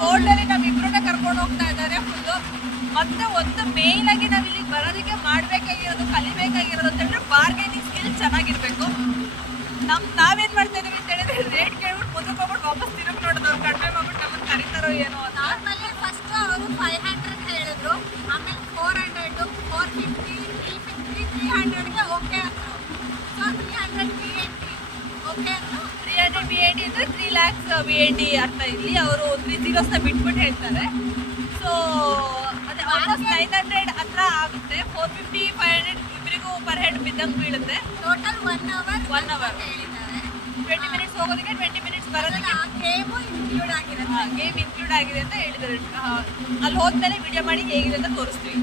ಬೋರ್ಡಲ್ಲಿ ನಾವಿಬ್ರನ್ನ ಕರ್ಕೊಂಡು ಹೋಗ್ತಾ ಇದ್ದಾರೆ ಫುಲ್ಲು. ಮತ್ತೆ ಒಂದು ಮೇನ್ ಆಗಿ ನಾವು ಇಲ್ಲಿಗೆ ಬರೋದಕ್ಕೆ ಮಾಡಬೇಕಾಗಿರೋದು ಕಲಿಬೇಕಾಗಿರೋದು ಅಂತಂದ್ರೆ ಬಾರ್ಗೇನಿಂಗ್ ಸ್ಕಿಲ್ ಚೆನ್ನಾಗಿರ್ಬೇಕು. ನಾವೇನ್ ಮಾಡ್ತಾ ಇದೀವಿ ಅಂತ ಹೇಳಿದ್ರೆ ರೇಟ್ ಕೇಳ್ಬಿಟ್ಟು ಮುಂದಕ್ಕೆ ಹೋಗ್ಬಿಟ್ಟು ವಾಪಸ್ ತಿರುಗಿ ನೋಡೋದು, ಅವ್ರು ಕಡಿಮೆ ಮಾಡ್ಬಿಟ್ಟು ನಮ್ಮನ್ನು ಕರೀತಾರೋ ಏನೋ ಅಂತ. ಆಮೇಲೆ ಫಸ್ಟ್ ಅವರು 500 ಹೇಳಿದ್ರು, ಆಮೇಲೆ 400, 450, 350, 300ಗೆ ಓಕೆ ಅಂದ್ರು. ಸೊ 300 VAT ಓಕೆ ಅಂದ್ರು. 300 VAT ಅಂದ್ರೆ 3 lakhs VAT ಅರ್ಥ. ಇಲ್ಲಿ ಅವರು 3 zeros ಬಿಟ್ಬಿಟ್ಟು ಹೇಳ್ತಾರೆ. ಸೊ ಅದೇ ಆಲ್ಮೋಸ್ಟ್ 900 ಹತ್ರ ಆಗುತ್ತೆ. 450, 500 ಇಬ್ಬರಿಗೂ ಪರ್ ಹೆಡ್ ಬಿದ್ದಂಗೆ ಬೀಳುತ್ತೆ. ಟೋಟಲ್ 1 hour ಹೇಳಿದ್ದಾರೆ. 20 minutes ಹೋಗೋದಕ್ಕೆ 20 minutes ಬರೋದಕ್ಕೆ ಗೇಮು ಇನ್ಕ್ಲೂಡ್ ಆಗಿರುತ್ತೆ. ಗೇಮ್ ಇನ್ಕ್ಲೂಡ್ ಆಗಿದೆ ಅಂತ ಹೇಳಿದ್ದಾರೆ. ಅಲ್ಲಿ ಹೋದ್ಮೇಲೆ ವಿಡಿಯೋ ಮಾಡಿ ಹೇಗಿದೆ ಅಂತ ತೋರಿಸ್ತೀವಿ.